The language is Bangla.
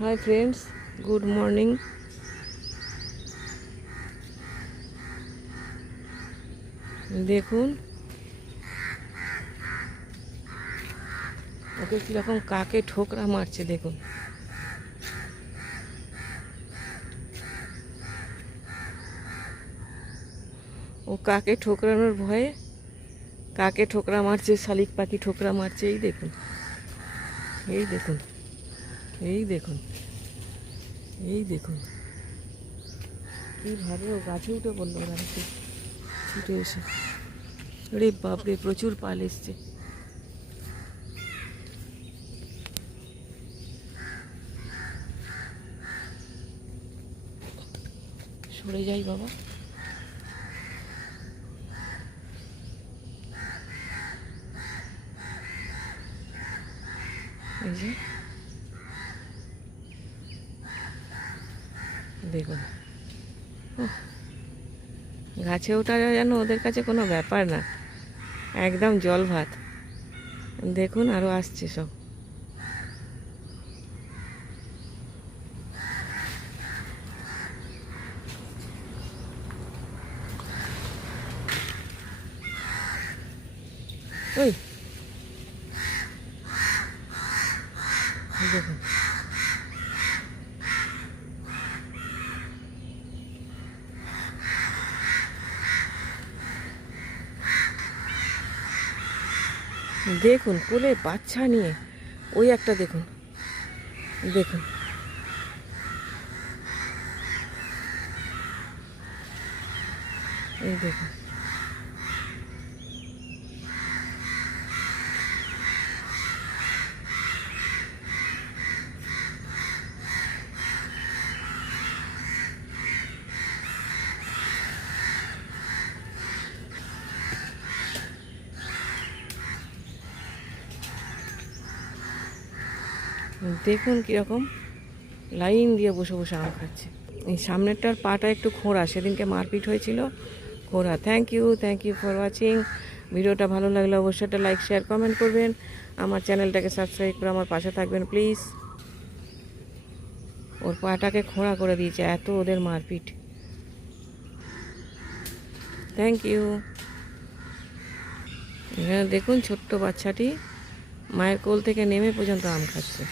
হাই ফ্রেন্ডস গুড মর্নিং দেখুন। ওকে কীরকম কাকে ঠোকরা মারছে, দেখুন। ও কাকে ঠোকরানোর ভয়ে কাকে ঠোকরা মারছে, শালিক পাখি ঠোকরা মারছে, এই দেখুন। এই দেখুন। এই দেখুন এই দেখুন। কীভাবে ও গাছে উঠে পড়ল গাড়িতে ছুটে এসে। রে বাপরে, প্রচুর পাল এসছে। সরে যাই বাবা। এই যে। উহ, গাছে ওঠা যেন ওদের কাছে কোনো ব্যাপার না। একদম জল ভাত। দেখুন আরও আসছে সব। ওই। দেখুন। দেখুন কোলে বাচ্চা নিয়ে। ওই একটা দেখুন। দেখুন। এই দেখুন। দেখুন কীরকম লাইন দিয়ে বসে বসে আম খাচ্ছে। এই সামনেরটার পাটা একটু খোঁড়া সেদিনকে মারপিট হয়েছিল খোঁড়া thank you thank you for watching ভিডিওটা ভালো লাগলে অবশ্যই একটা লাইক শেয়ার কমেন্ট করবেন। আমার চ্যানেলটাকে সাবস্ক্রাইব করে আমার পাশে থাকবেন প্লিজ ওর পাটাকে খোঁড়া করে দিয়েছে, এত ওদের মারপিট। থ্যাংক ইউ দেখুন ছোট্ট বাচ্চাটি মায়ের কোল থেকে নেমে পর্যন্ত আম খাচ্ছে।